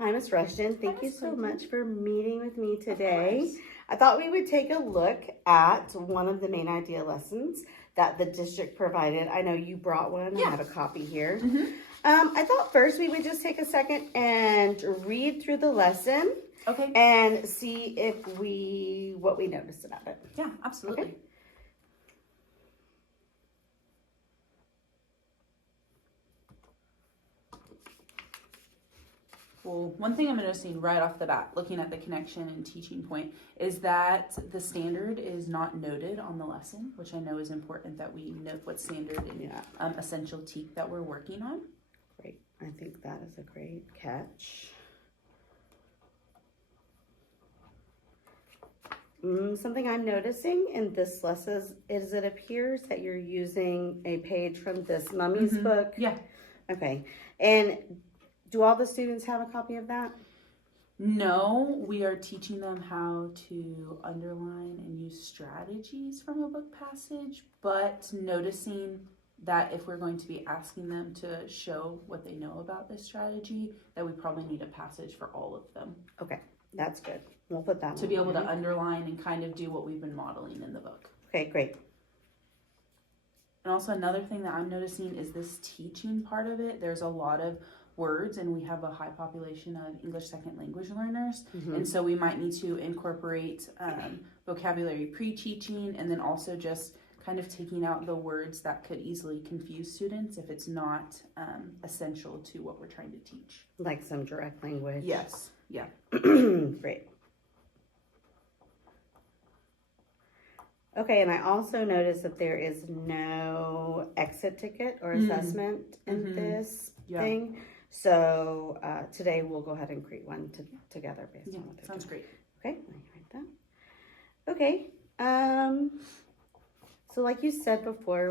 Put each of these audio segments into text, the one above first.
Hi, Ms. Rushton. Thank you so much for meeting with me Of today. course. I thought we would take a look at one of the main idea lessons that the district provided. I know you brought one. Yeah. I have a copy here. Mhm. I thought first we would just take a second and read through the lesson Okay. and see what we noticed about it. Yeah, absolutely. Okay. Well, one thing I'm noticing right off the bat, looking at the connection and teaching point, is that the standard is not noted on the lesson, which I know is important that we note what standard and essential teak that we're working on. Great. I think that is a great catch. Something I'm noticing in this lesson is it appears that you're using a page from this Mummy's book. Yeah. Okay. And do all the students have a copy of that? No, we are teaching them how to underline and use strategies from a book passage, but noticing that if we're going to be asking them to show what they know about this strategy, that we probably need a passage for all of them. Okay, that's good. We'll put that to be able to underline and kind of do what we've been modeling in the book. Okay, great. And also another thing that I'm noticing is this teaching part of it. There's a lot of words, and we have a high population of English second language learners. And so we might need to incorporate vocabulary pre-teaching, and then also just kind of taking out the words that could easily confuse students if it's not essential to what we're trying to teach. Like some direct language. Yes. Yeah. Great. Okay, and I also noticed that there is no exit ticket or assessment in this thing. So today we'll go ahead and create one together based on what they're sounds doing. great. Okay, let me write that. Okay. So like you said before,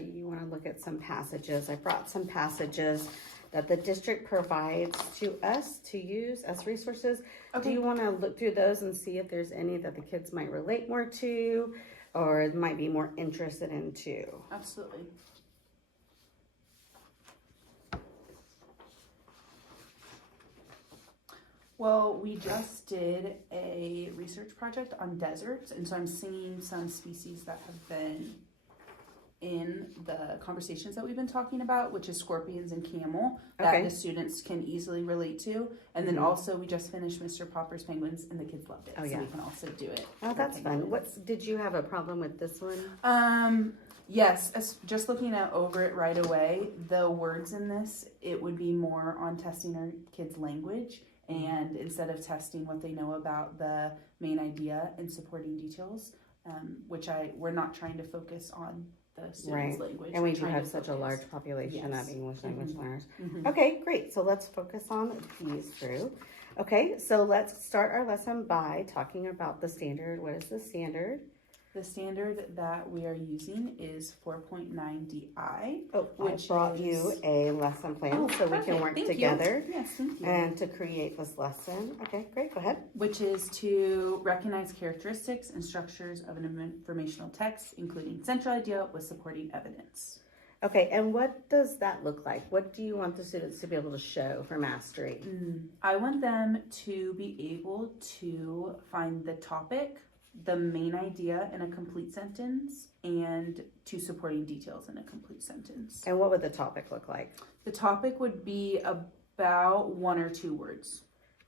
you want to look at some passages. I brought some passages that the district provides to us to use as resources. Okay. Do you want to look through those and see if there's any that the kids might relate more to or might be more interested in too? Absolutely. Well, we just did a research project on deserts, and so I'm seeing some species that have been in the conversations that we've been talking about, which is scorpions and camel, that the students can easily relate to. And then also we just finished Mr. Popper's penguins, and the kids loved it. So we can also do it. Oh, that's fun. Did you have a problem with this one? Yes, just looking over it right away, the words in this, it would be more on testing our kids' language, and instead of testing what they know about the main idea and supporting details, which we're not trying to focus on the students' language. And we do have such a large population of English language learners. Mm-hmm. Okay, great. So let's focus on these through. Okay, so let's start our lesson by talking about the standard. What is the standard? The standard that we are using is 4.9 DI. Oh, I brought you a lesson plan so we can work together and to create this lesson. Okay, great. Go ahead. Which is to recognize characteristics and structures of an informational text, including central idea with supporting evidence. Okay, and what does that look like? What do you want the students to be able to show for mastery? I want them to be able to find the topic, the main idea in a complete sentence, and two supporting details in a complete sentence. And what would the topic look like? The topic would be about 1 or 2 words.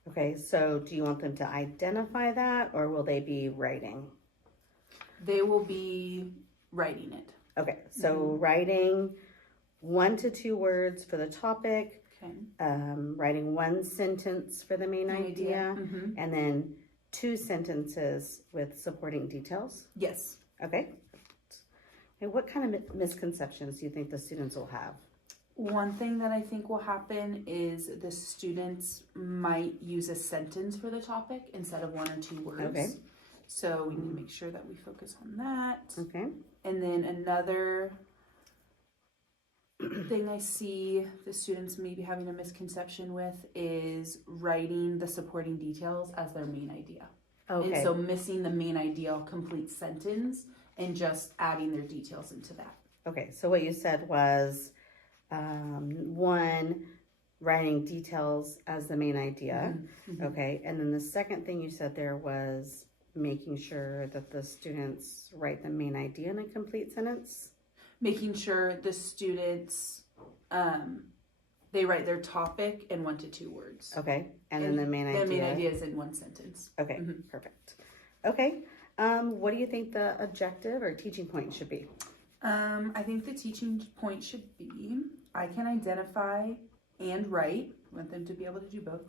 Okay, so do you want them to identify that, or will they be writing? They will be writing it. Okay, so writing 1 to 2 words for the topic, writing 1 sentence for the main idea, and then 2 sentences with supporting details? Yes. Okay. And what kind of misconceptions do you think the students will have? One thing that I think will happen is the students might use a sentence for the topic instead of 1 or 2 words. Okay. So we need to make sure that we focus on that. Okay. And then another thing I see the students maybe having a misconception with is writing the supporting details as their main idea. Okay. And so missing the main idea complete sentence and just adding their details into that. Okay, so what you said was 1, writing details as the main idea. Mm-hmm. Okay. And then the second thing you said there was making sure that the students write the main idea in a complete sentence. Making sure the students, they write their topic in 1 to 2 words. Okay. And then the main idea. The main idea is in 1 sentence. Okay. Perfect. Okay. What do you think the objective or teaching point should be? I think the teaching point should be, I can identify and write, I want them to be able to do both,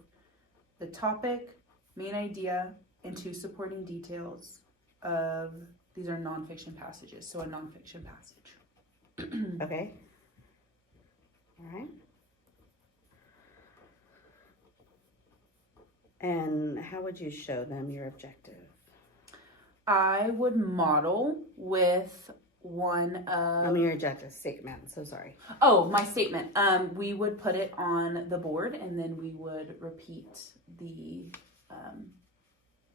the topic, main idea, and 2 supporting details of, these are nonfiction passages, so a nonfiction passage. Okay. All right. And how would you show them your objective? I would model with one of... your objective statement, so sorry. Oh, my statement. We would put it on the board, and then we would repeat the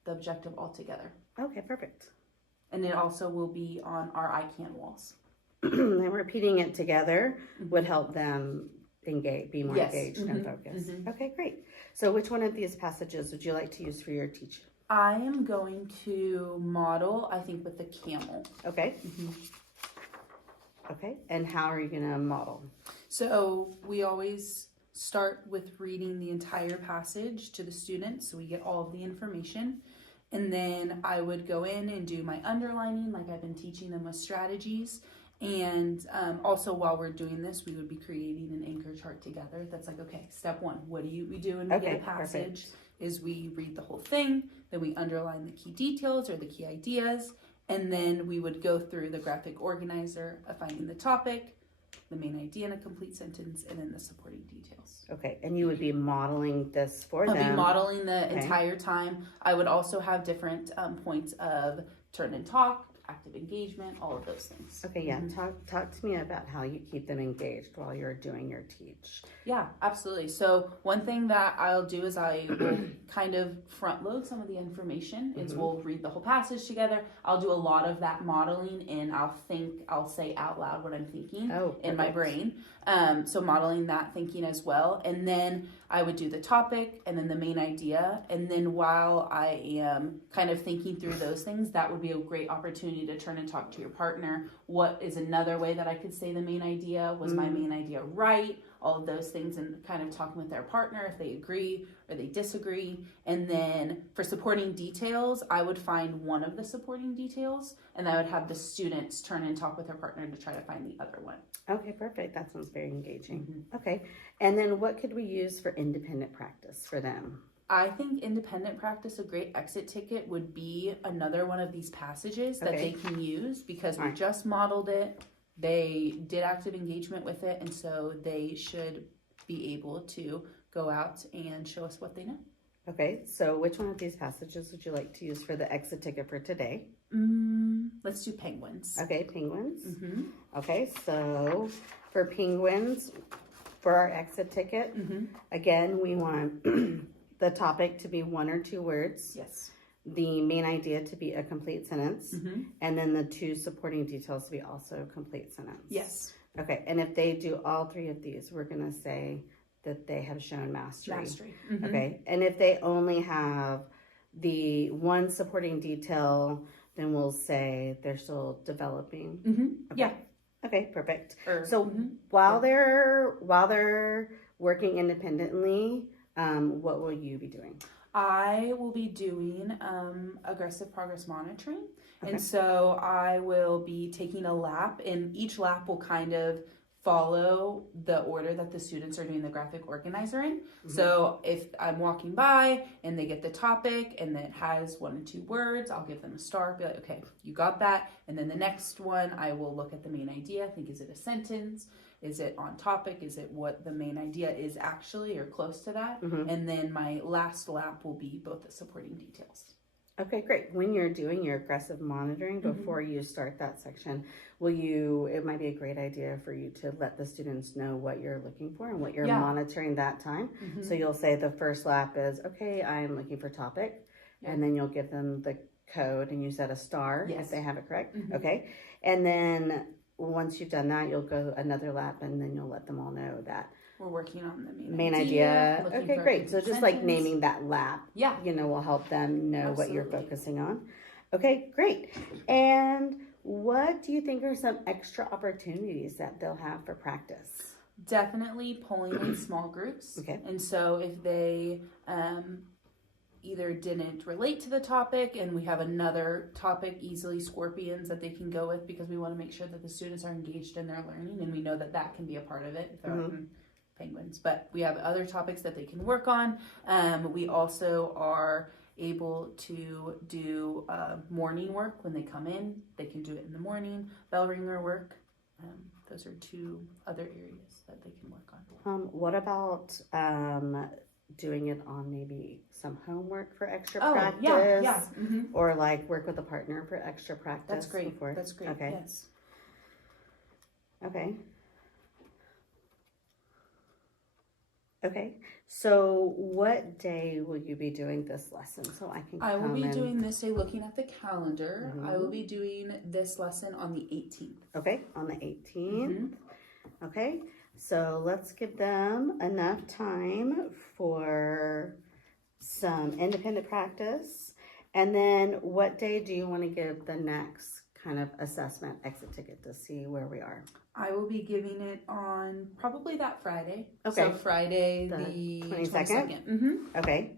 objective all together. Okay, perfect. And it also will be on our ICANN walls. And repeating it together would help them be more engaged and focused. Okay, great. So which one of these passages would you like to use for your teaching? I am going to model, I think, with the camel. Okay. Okay, and how are you going to model? So we always start with reading the entire passage to the students, so we get all of the information. And then I would go in and do my underlining, like I've been teaching them with strategies. And also while we're doing this, we would be creating an anchor chart together. That's like, okay, step 1, what do we do when we get a passage? Perfect. Is we read the whole thing, then we underline the key details or the key ideas, and then we would go through the graphic organizer of finding the topic, the main idea in a complete sentence, and then the supporting details. Okay, and you would be modeling this for them. I'll be modeling the entire time. I would also have different points of turn and talk, active engagement, all of those things. Okay, yeah. Talk to me about how you keep them engaged while you're doing your teach. Yeah, absolutely. So one thing that I'll do is I will kind of front load some of the information. Is we'll read the whole passage together. I'll do a lot of that modeling, and I'll say out loud what I'm thinking in my brain. So modeling that thinking as well. And then I would do the topic and then the main idea. And then while I am kind of thinking through those things, that would be a great opportunity to turn and talk to your partner. What is another way that I could say the main idea? Was my main idea right? All of those things, and kind of talking with their partner if they agree or they disagree. And then for supporting details, I would find one of the supporting details, and I would have the students turn and talk with their partner to try to find the other one. Okay, perfect. That sounds very engaging. Okay, and then what could we use for independent practice for them? I think independent practice, a great exit ticket would be another one of these passages that they can use, because we just modeled it. They did active engagement with it, and so they should be able to go out and show us what they know. Okay, so which one of these passages would you like to use for the exit ticket for today? Let's do penguins. Okay, penguins. Okay, so for penguins, for our exit ticket, again, we want the topic to be 1 or 2 words. Yes. The main idea to be a complete sentence, and then the 2 supporting details to be also a complete sentence. Yes. Okay, and if they do all 3 of these, we're going to say that they have shown mastery. Okay, and if they only have the 1 supporting detail, then we'll say they're still developing. Okay. Yeah. Okay, perfect. So while they're working independently, what will you be doing? I will be doing aggressive progress monitoring. And so I will be taking a lap, and each lap will kind of follow the order that the students are doing the graphic organizer in. So if I'm walking by and they get the topic and it has 1 or 2 words, I'll give them a star, be like, okay, you got that. And then the next one, I will look at the main idea. Think, is it a sentence? Is it on topic? Is it what the main idea is actually, or close to that? And then my last lap will be both the supporting details. Okay, great. When you're doing your aggressive monitoring, before you start that section, it might be a great idea for you to let the students know what you're looking for and what you're monitoring that time. So you'll say the first lap is, okay, I'm looking for topic. And then you'll give them the code, and you set a star if they have it correct. Okay. And then once you've done that, you'll go another lap, and then you'll let them all know that We're working on the main idea. looking Okay, for a great. So complete just like sentence. naming that lab, Yeah. will help them know what you're Absolutely. focusing on. Okay, great. And what do you think are some extra opportunities that they'll have for practice? Definitely pulling in small groups. Okay. And so if they either didn't relate to the topic and we have another topic, easily scorpions, that they can go with, because we want to make sure that the students are engaged in their learning, and we know that that can be a part of it if they're penguins. But we have other topics that they can work on. We also are able to do morning work when they come in. They can do it in the morning. Bell ringer work. Those are two other areas that they can work on. What about doing it on maybe some homework for extra practice? Yeah. Or like work with a partner for extra practice? That's great. Before? That's great. Okay. Yes. Okay. Okay. So what day will you be doing this lesson so I can I will be doing this day, looking at the calendar. I will be doing this lesson on the 18th. Okay, on the 18th. Okay, so let's give them enough time for some independent practice. And then what day do you want to give the next kind of assessment exit ticket to see where we are? I will be giving it on probably that Friday. Okay. So Friday the 22nd? Okay.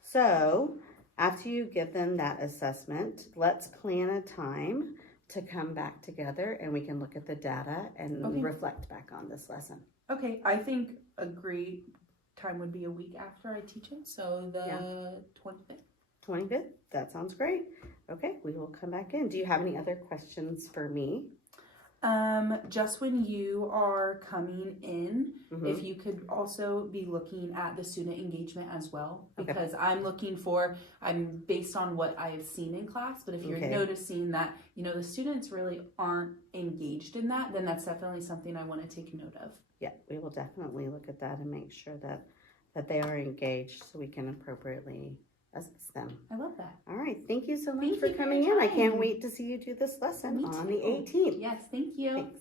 So after you give them that assessment, let's plan a time to come back together and we can look at the data and reflect back on this lesson. Okay. I think a great time would be a week after I teach it. So the 25th. 25th? That sounds great. Okay, we will come back in. Do you have any other questions for me? Just when you are coming in, if you could also be looking at the student engagement as well, because I'm based on what I've seen in class, but if you're noticing that, the students really aren't engaged in that, then that's definitely something I want to take note of. Yeah, we will definitely look at that and make sure that they are engaged so we can appropriately assist them. I love that. All right, thank you so much for coming in. I can't wait to see you do this lesson on the 18th. Yes, thank you. Thanks.